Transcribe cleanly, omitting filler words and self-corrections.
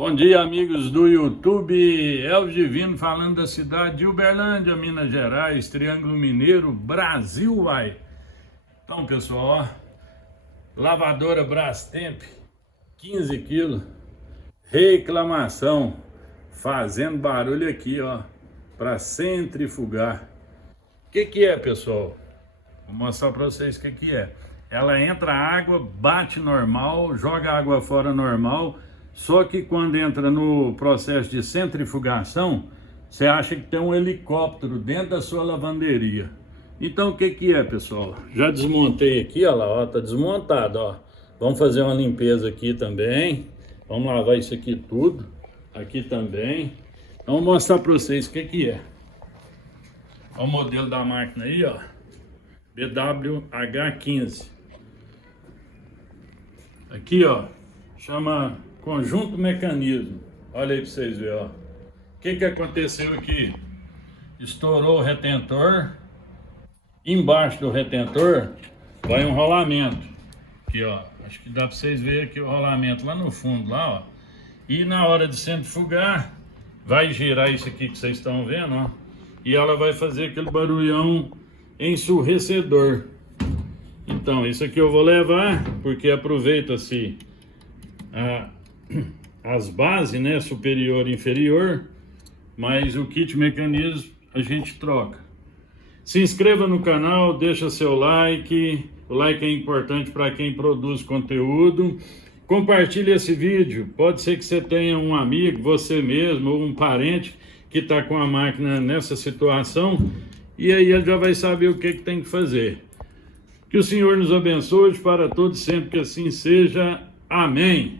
Bom dia, amigos do YouTube. Elvis Divino falando da cidade de Uberlândia, Minas Gerais, Triângulo Mineiro, Brasil, vai. Então, pessoal, ó, lavadora Brastemp, 15 quilos, reclamação, fazendo barulho aqui, ó, para centrifugar. O que é, pessoal? Vou mostrar para vocês o que é. Ela entra água, bate normal, joga água fora normal. Só que quando entra no processo de centrifugação, você acha que tem um helicóptero dentro da sua lavanderia. Então o que é, pessoal? Já desmontei aqui, ó lá, ó, tá desmontado, ó. Vamos fazer uma limpeza aqui também. Vamos lavar isso aqui tudo. Aqui também. Então vou mostrar para vocês o que é. Olha o modelo da máquina aí, ó. BWH15. Aqui, ó, chama conjunto mecanismo. Olha aí para vocês verem, ó. O que aconteceu aqui? Estourou o retentor. Embaixo do retentor vai um rolamento. Aqui, ó. Acho que dá para vocês verem aqui o rolamento lá no fundo, lá, ó. E na hora de centrifugar, vai girar isso aqui que vocês estão vendo, ó. E ela vai fazer aquele barulhão ensurdecedor. Então, isso aqui eu vou levar, porque aproveita-se as bases, né, superior e inferior, mas o kit mecanismo a gente troca. Se inscreva no canal, deixa seu like, o like é importante para quem produz conteúdo. Compartilhe esse vídeo, pode ser que você tenha um amigo, você mesmo, ou um parente que está com a máquina nessa situação, e aí ele já vai saber o que tem que fazer. Que o Senhor nos abençoe para todos sempre, que assim seja. Amém.